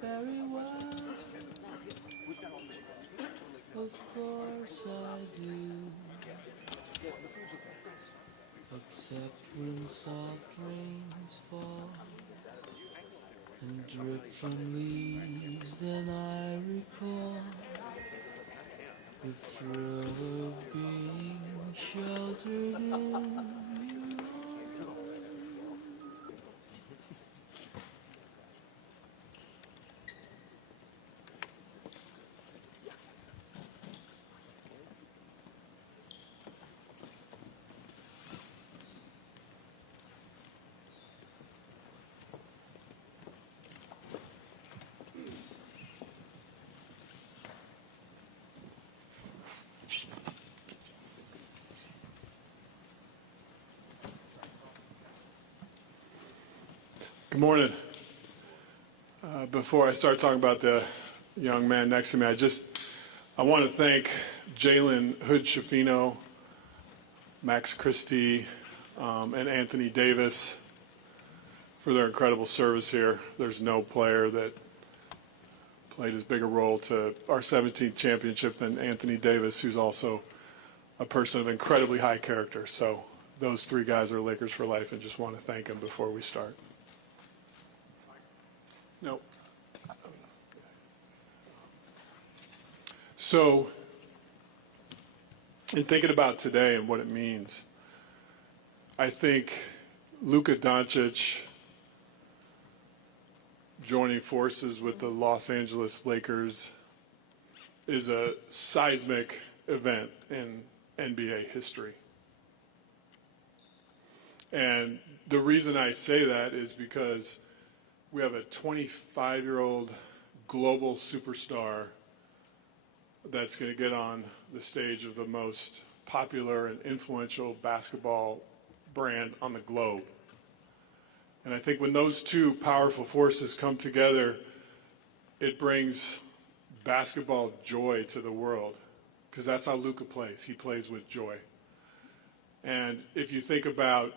Very well, of course I do. Except when soft rains fall and drip from leaves, then I recall the thrill of being sheltered in. Good morning. Before I start talking about the young man next to me, I want to thank Jalen Hood-Schifino, Max Christie, and Anthony Davis for their incredible service here. There's no player that played as big a role to our 17th championship than Anthony Davis, who's also a person of incredibly high character. So those three guys are Lakers for life, and just want to thank them before we start. No. So, in thinking about today and what it means, I think Luka Doncic joining forces with the Los Angeles Lakers is a seismic event in NBA history. And the reason I say that is because we have a 25-year-old global superstar that's going to get on the stage of the most popular and influential basketball brand on the globe. And I think when those two powerful forces come together, it brings basketball joy to the world, because that's how Luka plays. He plays with joy. And if you think about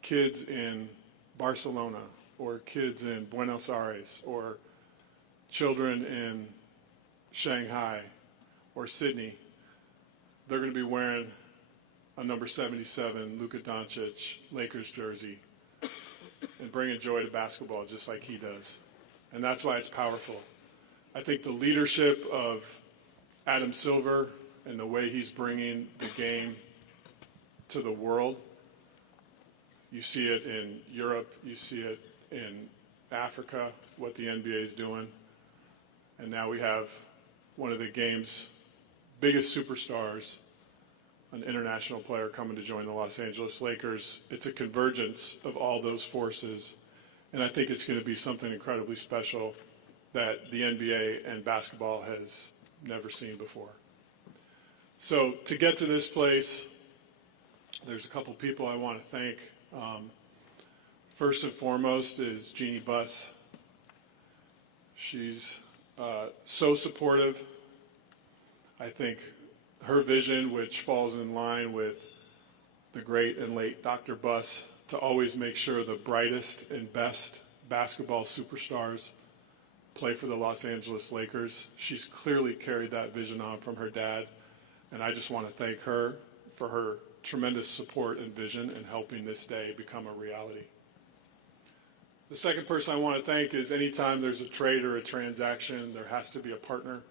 kids in Barcelona, or kids in Buenos Aires, or children in Shanghai or Sydney, they're going to be wearing a number 77 Luka Doncic Lakers jersey and bringing joy to basketball just like he does. And that's why it's powerful. I think the leadership of Adam Silver and the way he's bringing the game to the world, you see it in Europe, you see it in Africa, what the NBA is doing. And now we have one of the game's biggest superstars, an international player, coming to join the Los Angeles Lakers. It's a convergence of all those forces. And I think it's going to be something incredibly special that the NBA and basketball has never seen before. So to get to this place, there's a couple people I want to thank. First and foremost is Jeannie Buss. She's so supportive. I think her vision, which falls in line with the great and late Dr. Buss, to always make sure the brightest and best basketball superstars play for the Los Angeles Lakers. She's clearly carried that vision on from her dad, and I just want to thank her for her tremendous support and vision in helping this day become a reality. The second person I want to thank is anytime there's a trade or a transaction, there has to be a partner.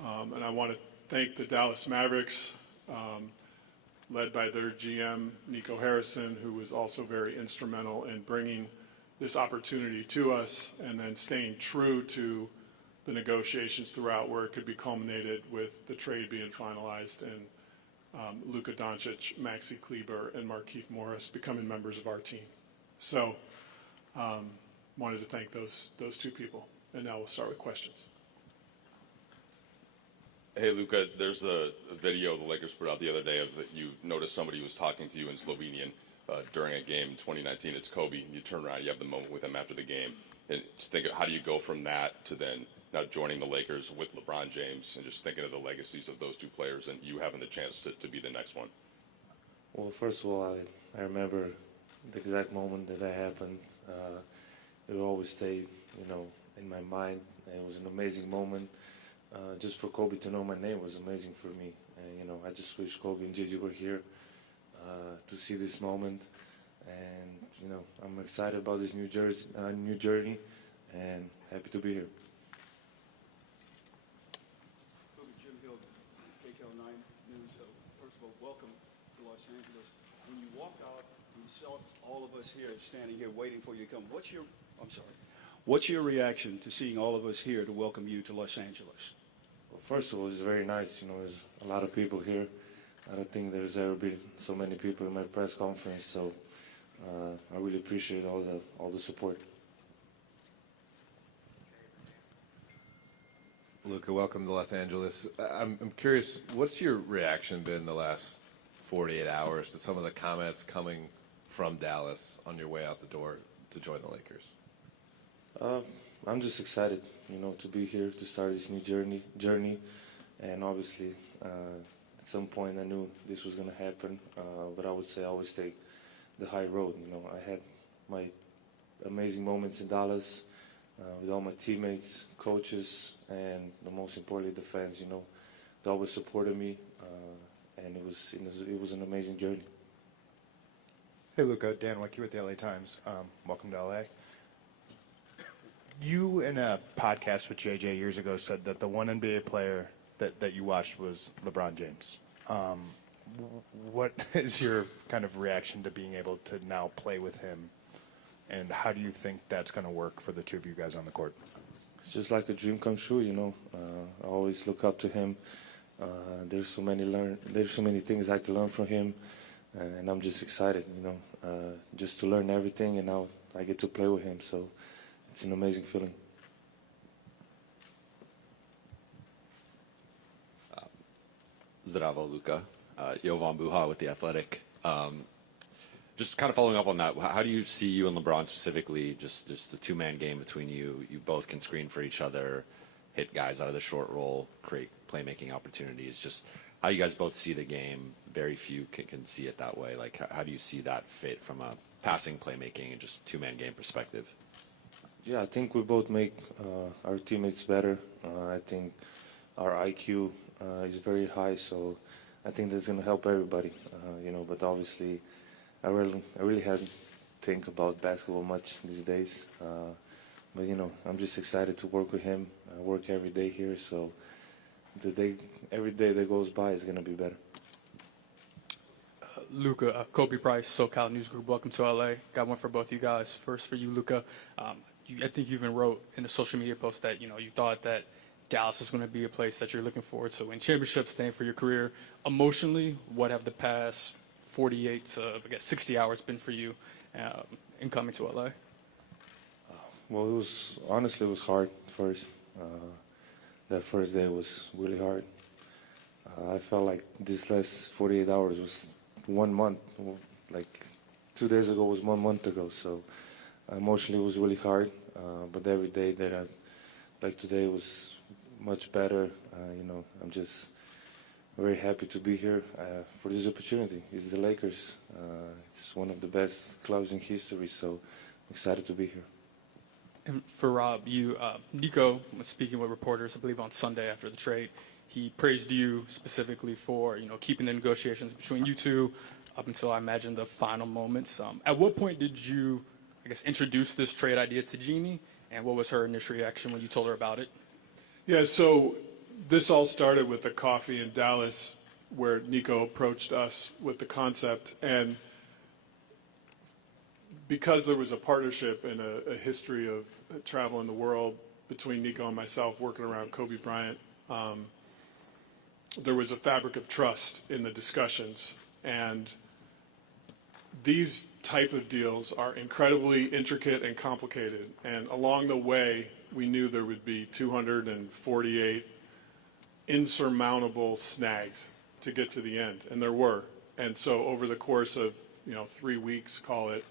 And I want to thank the Dallas Mavericks, led by their GM, Nico Harrison, who was also very instrumental in bringing this opportunity to us and then staying true to the negotiations throughout, where it could be culminated with the trade being finalized and Luka Doncic, Maxi Kleber, and Markieff Morris becoming members of our team. So wanted to thank those two people. And now we'll start with questions. Hey, Luka, there's a video the Lakers put out the other day of that you noticed somebody was talking to you in Slovenian during a game in 2019. It's Kobe. You turn around, you have the moment with him after the game. And just think of how do you go from that to then now joining the Lakers with LeBron James and just thinking of the legacies of those two players and you having the chance to be the next one. Well, first of all, I remember the exact moment that happened. It will always stay, in my mind. It was an amazing moment. Just for Kobe to know my name was amazing for me. And, I just wish Kobe and Gigi were here to see this moment. And, I'm excited about this new journey and happy to be here. Jim Hill, KCAL 9 News. First of all, welcome to Los Angeles. When you walked out and you saw all of us here standing here waiting for you to come, what's your reaction to seeing all of us here to welcome you to Los Angeles? Well, first of all, it's very nice. There's a lot of people here. I don't think there's ever been so many people in my press conference, so I really appreciate all the support. Luka, welcome to Los Angeles. I'm curious, what's your reaction been the last 48 hours to some of the comments coming from Dallas on your way out the door to join the Lakers? I'm just excited, to be here to start this new journey, and obviously, at some point I knew this was going to happen, but I would say I always take the high road. I had my amazing moments in Dallas with all my teammates, coaches, and most importantly, the fans. They always supported me, and it was an amazing journey. Hey, Luka, Dan Wicke with the LA Times. Welcome to LA. You, in a podcast with JJ years ago, said that the one NBA player that you watched was LeBron James. What is your kind of reaction to being able to now play with him, and how do you think that's going to work for the two of you guys on the court? It's just like a dream come true, I always look up to him. There's so many things I can learn from him, and I'm just excited, just to learn everything, and now I get to play with him. So it's an amazing feeling. Zdravo, Luka. Jovan Buha with The Athletic. Just kind of following up on that, how do you see you and LeBron specifically, just the two-man game between you? You both can screen for each other, hit guys out of the short roll, create playmaking opportunities. Just how you guys both see the game. Very few can see it that way. Like, how do you see that fit from a passing, playmaking, and just two-man game perspective? Yeah, I think we both make our teammates better. I think our IQ is very high, so I think that's going to help everybody. But obviously, I really hadn't think about basketball much these days. But I'm just excited to work with him. I work every day here, so every day that goes by is going to be better. Luka, Kobe Price, SoCal News Group. Welcome to LA. Got one for both you guys. First for you, Luka. I think you even wrote in a social media post that you thought that Dallas is going to be a place that you're looking forward to win championships, staying for your career. Emotionally, what have the past 48 to 60 hours been for you in coming to LA? Well, it was hard first. That first day was really hard. I felt like this last 48 hours was 1 month. Like 2 days ago was 1 month ago. So emotionally it was really hard. But every day that like today was much better. I'm just very happy to be here for this opportunity. It's the Lakers. It's one of the best clubs in history, so I'm excited to be here. And for Rob, Nico was speaking with reporters, I believe on Sunday after the trade. He praised you specifically for, keeping the negotiations between you two up until, I imagine, the final moments. At what point did you, introduce this trade idea to Jeannie, and what was her initial reaction when you told her about it? Yeah, so this all started with a coffee in Dallas where Nico approached us with the concept. And because there was a partnership and a history of travel in the world between Nico and myself working around Kobe Bryant, there was a fabric of trust in the discussions. And these type of deals are incredibly intricate and complicated. And along the way, we knew there would be 248 insurmountable snags to get to the end, and there were. And so over the course of 3 weeks, call it,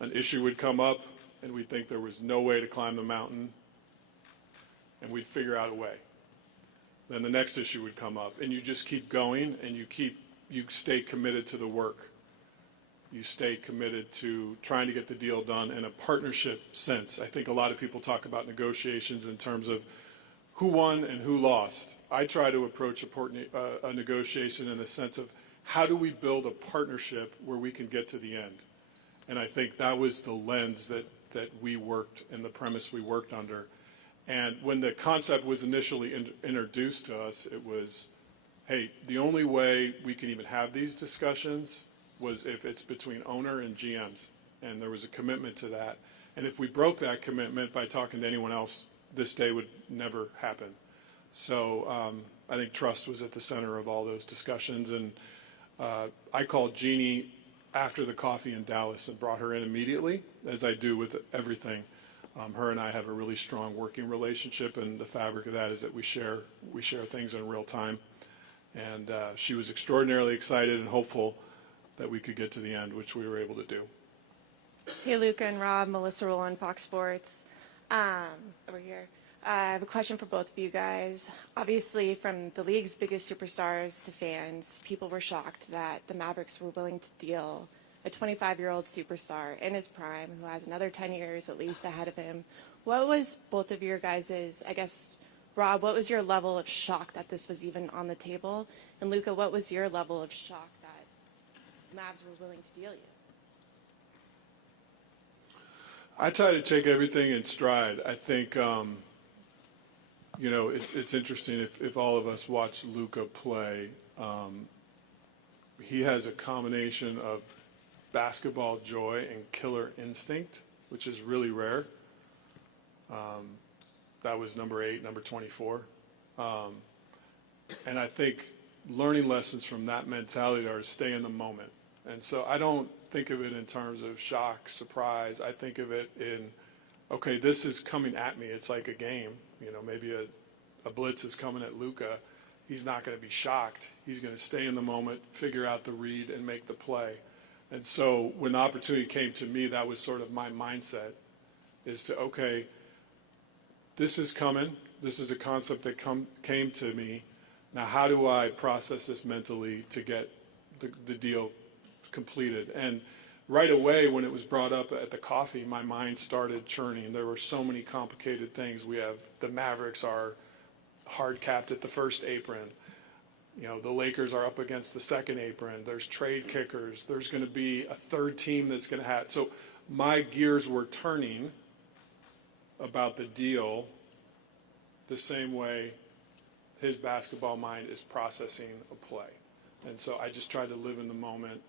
an issue would come up, and we'd think there was no way to climb the mountain, and we'd figure out a way. Then the next issue would come up, and you just keep going, and you stay committed to the work. You stay committed to trying to get the deal done in a partnership sense. I think a lot of people talk about negotiations in terms of who won and who lost. I try to approach a negotiation in the sense of how do we build a partnership where we can get to the end. And I think that was the lens that we worked and the premise we worked under. And when the concept was initially introduced to us, it was, hey, the only way we can even have these discussions was if it's between owner and GMs. And there was a commitment to that. And if we broke that commitment by talking to anyone else, this day would never happen. So I think trust was at the center of all those discussions. And I called Jeannie after the coffee in Dallas and brought her in immediately, as I do with everything. Her and I have a really strong working relationship, and the fabric of that is that we share things in real time. And she was extraordinarily excited and hopeful that we could get to the end, which we were able to do. Hey, Luka and Rob, Melissa Rowland, Fox Sports. Over here. I have a question for both of you guys. Obviously, from the league's biggest superstars to fans, people were shocked that the Mavericks were willing to deal a 25-year-old superstar in his prime who has another 10 years at least ahead of him. What was both of your guys's, I guess, Rob, what was your level of shock that this was even on the table? And Luka, what was your level of shock that the Mavs were willing to deal you? I try to take everything in stride. I think, it's interesting if all of us watch Luka play. He has a combination of basketball joy and killer instinct, which is really rare. That was number 8, number 24. And I think learning lessons from that mentality are to stay in the moment. And so I don't think of it in terms of shock, surprise. I think of it in, okay, this is coming at me. It's like a game. Maybe a blitz is coming at Luka. He's not going to be shocked. He's going to stay in the moment, figure out the read, and make the play. And so when the opportunity came to me, that was sort of my mindset, is to, okay, this is coming. This is a concept that came to me. Now, how do I process this mentally to get the deal completed? And right away, when it was brought up at the coffee, my mind started churning. There were so many complicated things. We have the Mavericks are hard capped at the first apron. The Lakers are up against the second apron. There's trade kickers. There's going to be a third team that's going to have. So my gears were turning about the deal the same way his basketball mind is processing a play. And so I just tried to live in the moment,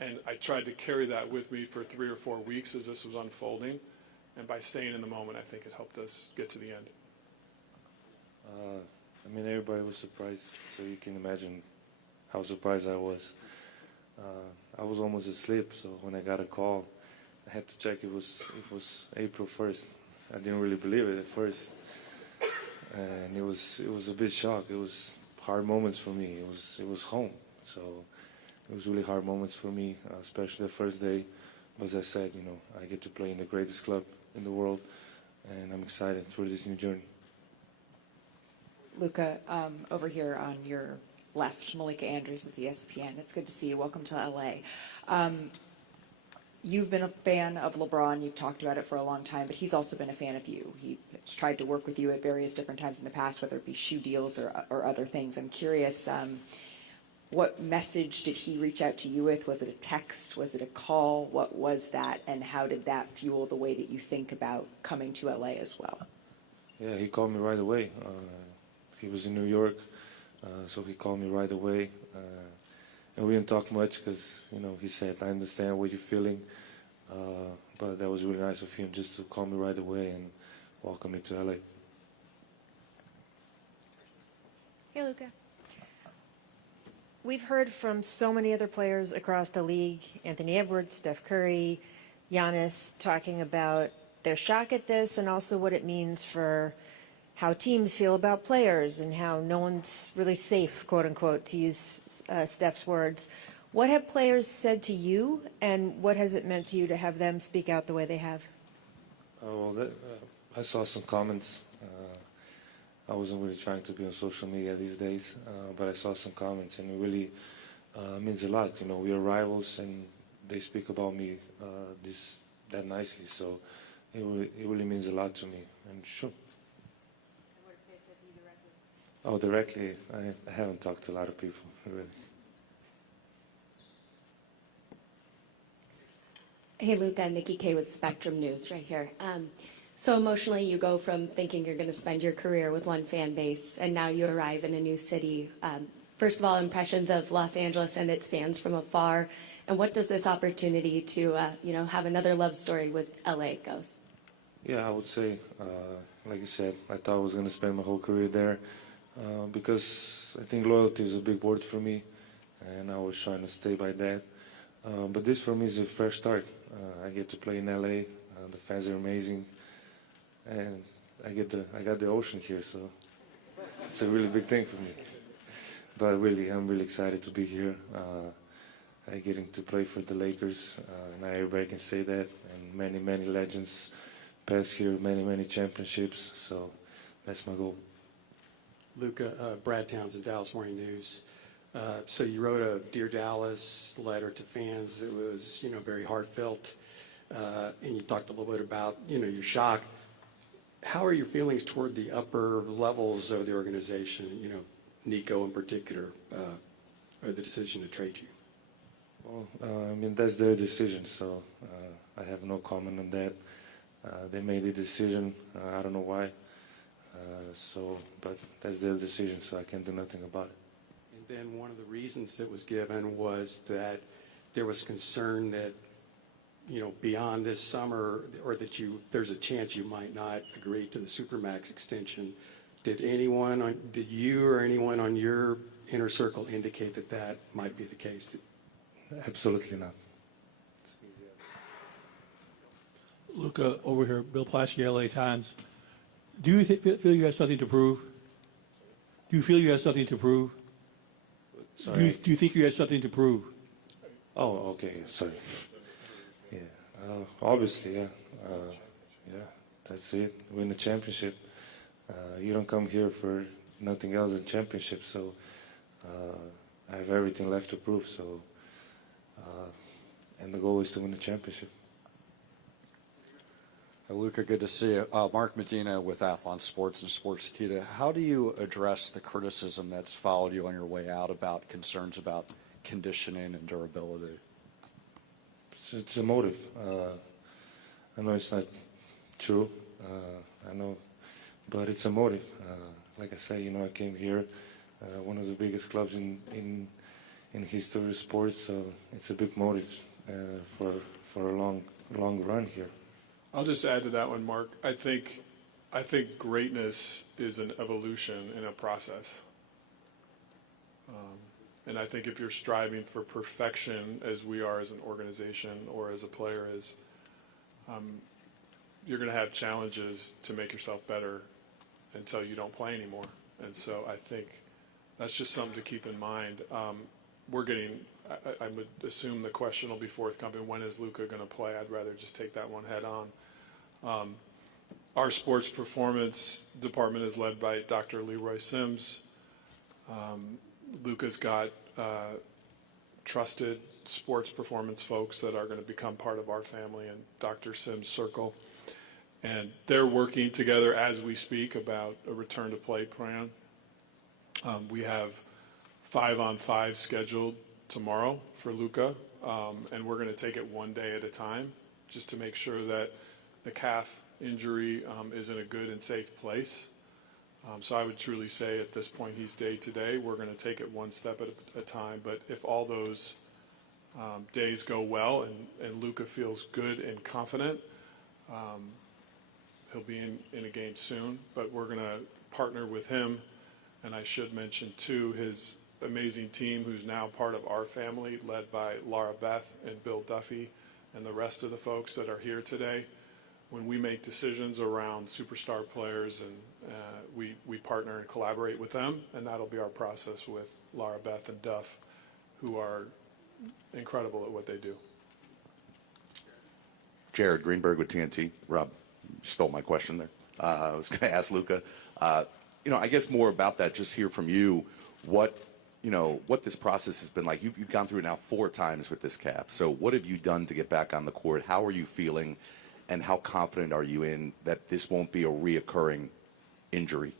and I tried to carry that with me for 3 or 4 weeks as this was unfolding. And by staying in the moment, I think it helped us get to the end. Everybody was surprised, so you can imagine how surprised I was. I was almost asleep, so when I got a call, I had to check it was April 1st. I didn't really believe it at first, and it was a bit shock. It was hard moments for me. It was home, so it was really hard moments for me, especially the first day. But as I said, I get to play in the greatest club in the world, and I'm excited for this new journey. Luka, over here on your left, Malika Andrews with ESPN. It's good to see you. Welcome to LA. You've been a fan of LeBron. You've talked about it for a long time, but he's also been a fan of you. He's tried to work with you at various different times in the past, whether it be shoe deals or other things. I'm curious, what message did he reach out to you with? Was it a text? Was it a call? What was that? And how did that fuel the way that you think about coming to LA as well? Yeah, he called me right away. He was in New York, so he called me right away. And we didn't talk much because, he said, I understand what you're feeling. But that was really nice of him just to call me right away and welcome me to LA. Hey, Luka. We've heard from so many other players across the league, Anthony Edwards, Steph Curry, Giannis, talking about their shock at this and also what it means for how teams feel about players and how no one's really safe, quote unquote, to use Steph's words. What have players said to you, and what has it meant to you to have them speak out the way they have? I saw some comments. I wasn't really trying to be on social media these days, but I saw some comments, and it really means a lot. You know, we are rivals, and they speak about me that nicely, so it really means a lot to me. And sure. Oh, directly, I haven't talked to a lot of people, really. Hey, Luka, Nikki K with Spectrum News right here. So emotionally, you go from thinking you're going to spend your career with one fan base, and now you arrive in a new city. First of all, impressions of Los Angeles and its fans from afar, and what does this opportunity to, have another love story with LA goes? Yeah, I would say, like you said, I thought I was going to spend my whole career there because I think loyalty is a big word for me, and I was trying to stay by that. But this for me is a fresh start. I get to play in LA. The fans are amazing, and I got the ocean here, so it's a really big thing for me. But really, I'm really excited to be here. I getting to play for the Lakers, and everybody can say that. And many legends pass here, many championships. So that's my goal. Luka, Brad Townsend, Dallas Morning News. So you wrote a Dear Dallas letter to fans that was, very heartfelt, and you talked a little bit about, your shock. How are your feelings toward the upper levels of the organization, Nico in particular, or the decision to trade you? Well, that's their decision, so I have no comment on that. They made a decision. I don't know why. But that's their decision, so I can't do nothing about it. And then one of the reasons that was given was that there was concern that, beyond this summer, or that there's a chance you might not agree to the Supermax extension. Did you or anyone on your inner circle indicate that that might be the case? Absolutely not. Luka, over here, Bill Plaschke, LA Times. Do you feel you have something to prove? Do you feel you have something to prove? Sorry. Do you think you have something to prove? Oh, okay. Sorry. Yeah. Obviously, yeah. Yeah. That's it. Win the championship. You don't come here for nothing else than championship. So I have everything left to prove. So, and the goal is to win the championship. Luka, good to see you. Mark Medina with Athlon Sports and Sportskeeda. How do you address the criticism that's followed you on your way out about concerns about conditioning and durability? It's a motive. I know it's not true. I know, but it's a motive. Like I say, I came here, one of the biggest clubs in history of sports, so it's a big motive for a long run here. I'll just add to that one, Mark. I think greatness is an evolution in a process. And I think if you're striving for perfection, as we are as an organization or as a player is, you're going to have challenges to make yourself better until you don't play anymore. And so I think that's just something to keep in mind. I would assume the question will be forthcoming, when is Luka going to play? I'd rather just take that one head on. Our sports performance department is led by Dr. Leroy Sims. Luka's got trusted sports performance folks that are going to become part of our family and Dr. Sims' circle. And they're working together as we speak about a return to play plan. We have 5-on-5 scheduled tomorrow for Luka, and we're going to take it one day at a time just to make sure that the calf injury is in a good and safe place. So I would truly say at this point he's day to day. We're going to take it one step at a time. But if all those days go well and Luka feels good and confident, he'll be in a game soon. But we're going to partner with him. And I should mention, too, his amazing team who's now part of our family, led by Laura Beth and Bill Duffy and the rest of the folks that are here today. when we make decisions around superstar players, and we partner and collaborate with them, and that'll be our process with Laura, Beth, and Duff, who are incredible at what they do. Jared Greenberg with TNT. Rob, you stole my question there. I was going to ask Luka, I guess more about that, just hear from you what this process has been like. You've gone through it now 4 times with this cap. So what have you done to get back on the court? How are you feeling? And how confident are you in that this won't be a reoccurring injury?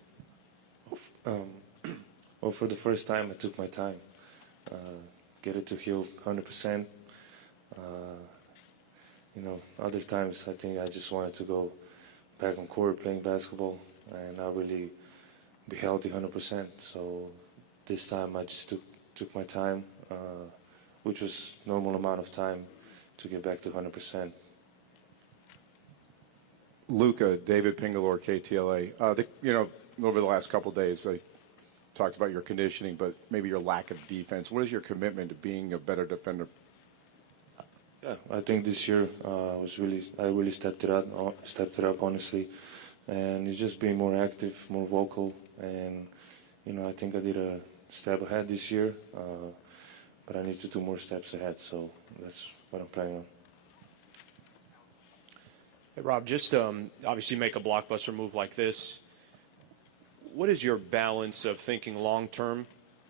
Well, for the first time, I took my time. Get it to heal 100%. Other times I think I just wanted to go back on court playing basketball and not really be healthy 100%. So this time I just took my time, which was normal amount of time to get back to 100%. Luka, David Pingalore, KTLA. Over the last couple of days, I talked about your conditioning, but maybe your lack of defense. What is your commitment to being a better defender? Yeah, I think this year I really stepped it up honestly, and it's just being more active, more vocal, and I think I did a step ahead this year, but I need to do more steps ahead. So that's what I'm planning on. Hey, Rob, just obviously make a blockbuster move like this. What is your balance of thinking long-term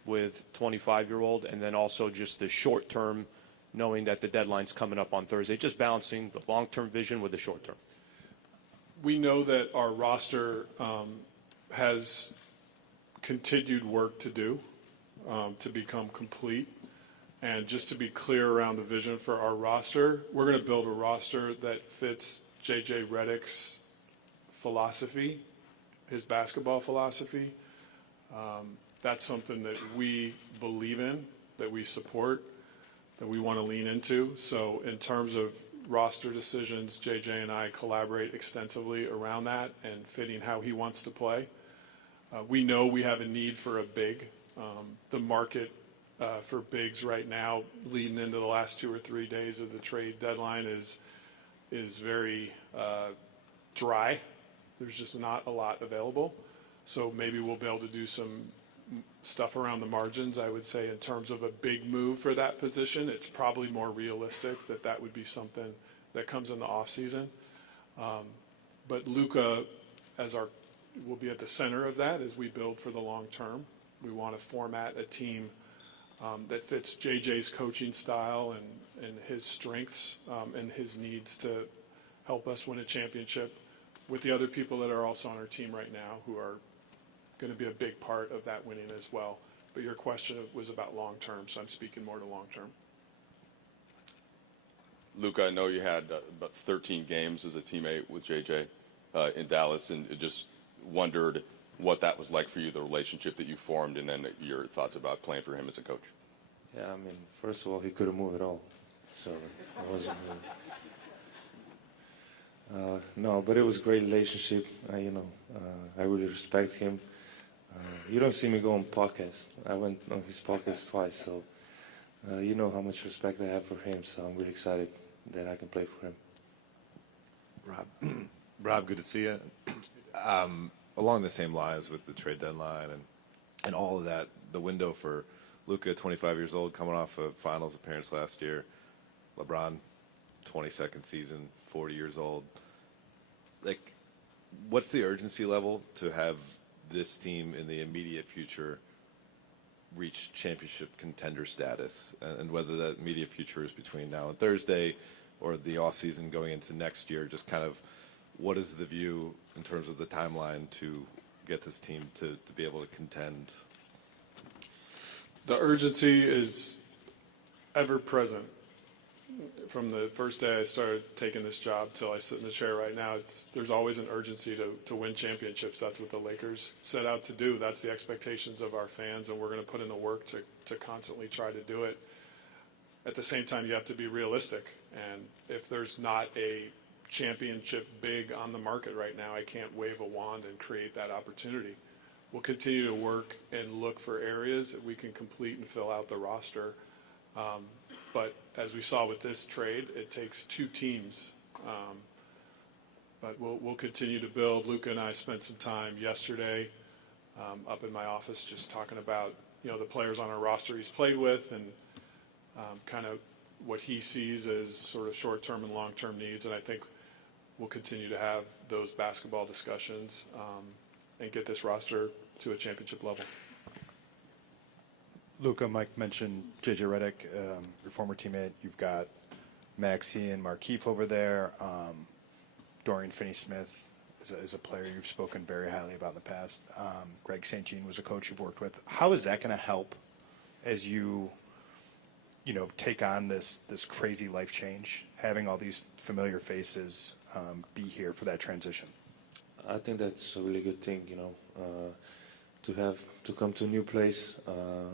with 25-year-old and then also just the short-term, knowing that the deadline's coming up on Thursday, just balancing the long-term vision with the short-term? We know that our roster has continued work to do to become complete. And just to be clear around the vision for our roster, we're going to build a roster that fits J.J. Redick's philosophy, his basketball philosophy. That's something that we believe in, that we support, that we want to lean into. So in terms of roster decisions, J.J. and I collaborate extensively around that and fitting how he wants to play. We know we have a need for a big. The market for bigs right now, leading into the last 2 or 3 days of the trade deadline, is very dry. There's just not a lot available. So maybe we'll be able to do some stuff around the margins. I would say in terms of a big move for that position, it's probably more realistic that would be something that comes in the off season. But Luka will be at the center of that as we build for the long term. We want to format a team that fits JJ's coaching style and his strengths and his needs to help us win a championship with the other people that are also on our team right now who are going to be a big part of that winning as well. But your question was about long term, so I'm speaking more to long term. Luka, I know you had about 13 games as a teammate with JJ in Dallas, and just wondered what that was like for you, the relationship that you formed, and then your thoughts about playing for him as a coach. Yeah, I mean, first of all, he couldn't move at all, so it wasn't no, but it was a great relationship. I really respect him. You don't see me go on podcast. I went on his podcast twice, so you know how much respect I have for him, so I'm really excited that I can play for him. Rob, good to see you. Along the same lines with the trade deadline and all of that, the window for Luka, 25 years old, coming off a finals appearance last year. LeBron, 22nd season, 40 years old. Like, what's the urgency level to have this team in the immediate future reach championship contender status, and whether that immediate future is between now and Thursday or the offseason going into next year? Just kind of what is the view in terms of the timeline to get this team to be able to contend? The urgency is ever present. From the first day I started taking this job till I sit in the chair right now, there's always an urgency to win championships. That's what the Lakers set out to do. That's the expectations of our fans, and we're going to put in the work to constantly try to do it. At the same time, you have to be realistic, and if there's not a championship big on the market right now, I can't wave a wand and create that opportunity. We'll continue to work and look for areas that we can complete and fill out the roster. But as we saw with this trade, it takes 2 teams but we'll continue to build. Luka and I spent some time yesterday up in my office just talking about the players on our roster he's played with and kind of what he sees as sort of short-term and long-term needs. And I think we'll continue to have those basketball discussions and get this roster to a championship level. Luka, Mike mentioned J.J. Redick, your former teammate. You've got Maxey and Markieff over there. Dorian Finney-Smith is a player you've spoken very highly about in the past. Greg St. Jean was a coach you've worked with. How is that going to help as you take on this crazy life change, having all these familiar faces be here for that transition? I think that's a really good thing, to come to a new place,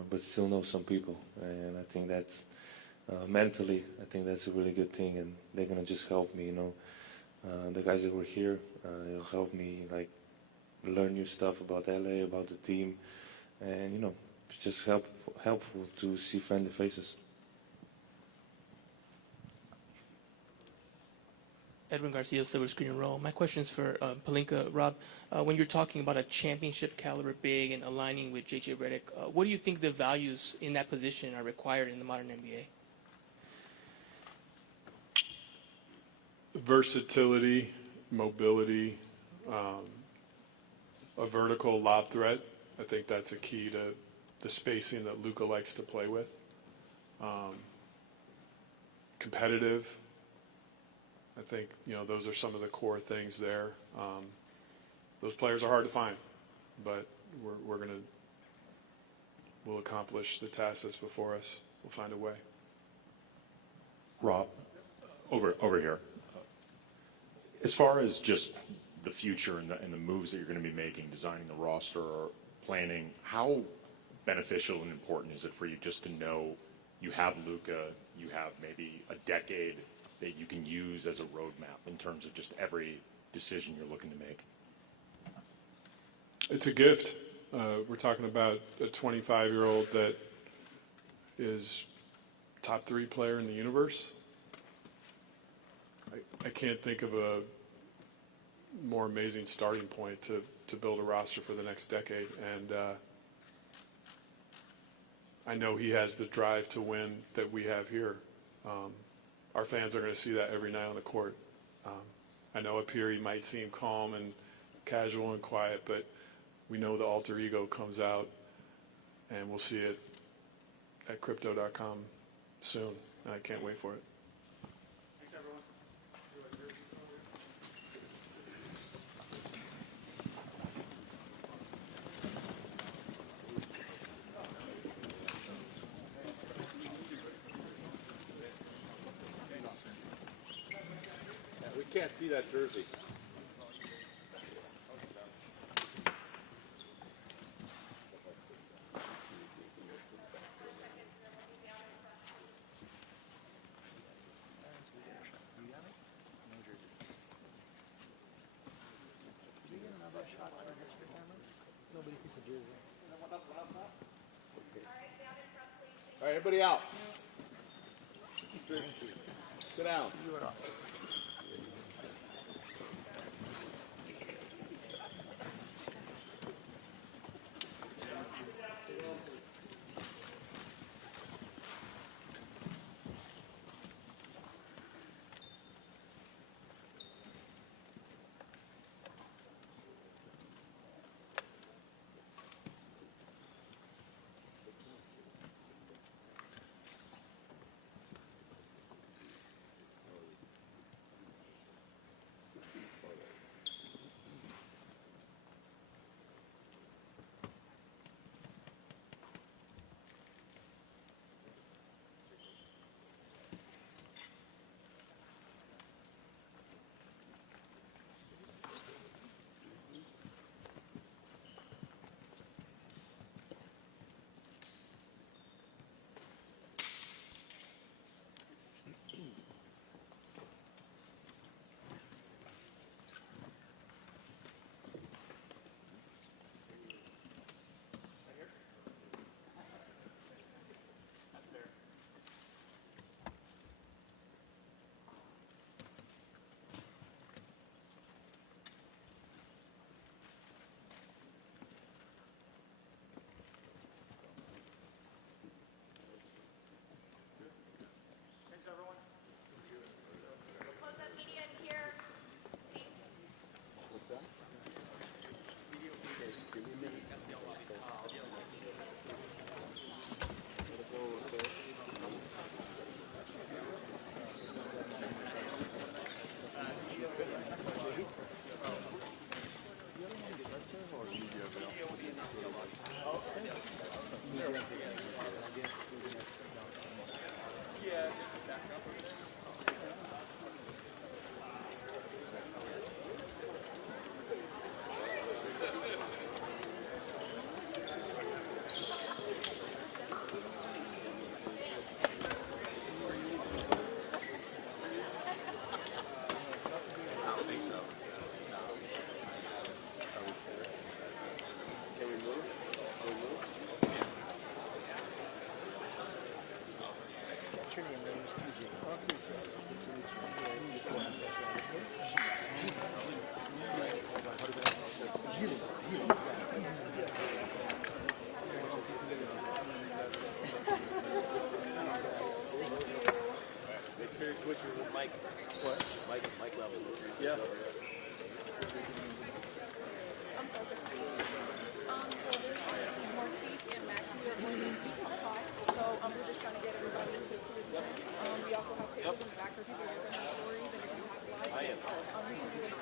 but still know some people. And I think that's mentally, I think that's a really good thing, and they're gonna just help me. The guys that were here, they'll help me learn new stuff about LA, about the team, and it's just helpful to see friendly faces. Edwin Garcia, Silver Screen Roll. My question is for Pelinka. Rob, when you're talking about a championship caliber big and aligning with J.J. Redick, what do you think the values in that position are required in the modern NBA? Versatility, mobility, a vertical lob threat. I think that's a key to the spacing that Luka likes to play with. Competitive. I think, those are some of the core things there. Those players are hard to find, but we'll accomplish the task that's before us. We'll find a way. Rob, over here. As far as just the future and the moves that you're going to be making, designing the roster or planning, how beneficial and important is it for you just to know you have Luka, you have maybe a decade that you can use as a roadmap in terms of just every decision you're looking to make? It's a gift. We're talking about a 25-year-old that is top 3 player in the universe. I can't think of a more amazing starting point to build a roster for the next decade. And I know he has the drive to win that we have here. Our fans are going to see that every night on the court. I know up here he might seem calm and casual and quiet, but we know the alter ego comes out, and we'll see it at crypto.com soon, and I can't wait for it. Thanks, everyone. We can't see that jersey. All right, everybody out. Sit down. Mike. What? Mike level. Yeah. So Marquise and Maxie are going to speak outside. So we're just trying to get everybody into the room. We also have tables in the back for people who are going to have stories, and if you have live, we can do it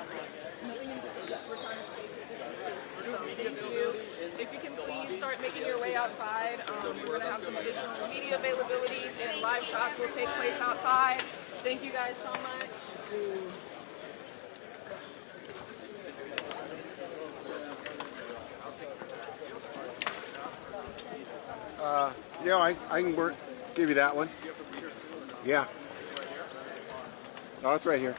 outside. Nothing is we're trying to make this space. So thank you. If you can please start making your way outside. We're going to have some additional media availabilities and live shots will take place outside. Thank you guys so much. Yeah, I can give you that one. Yeah. No, it's right here.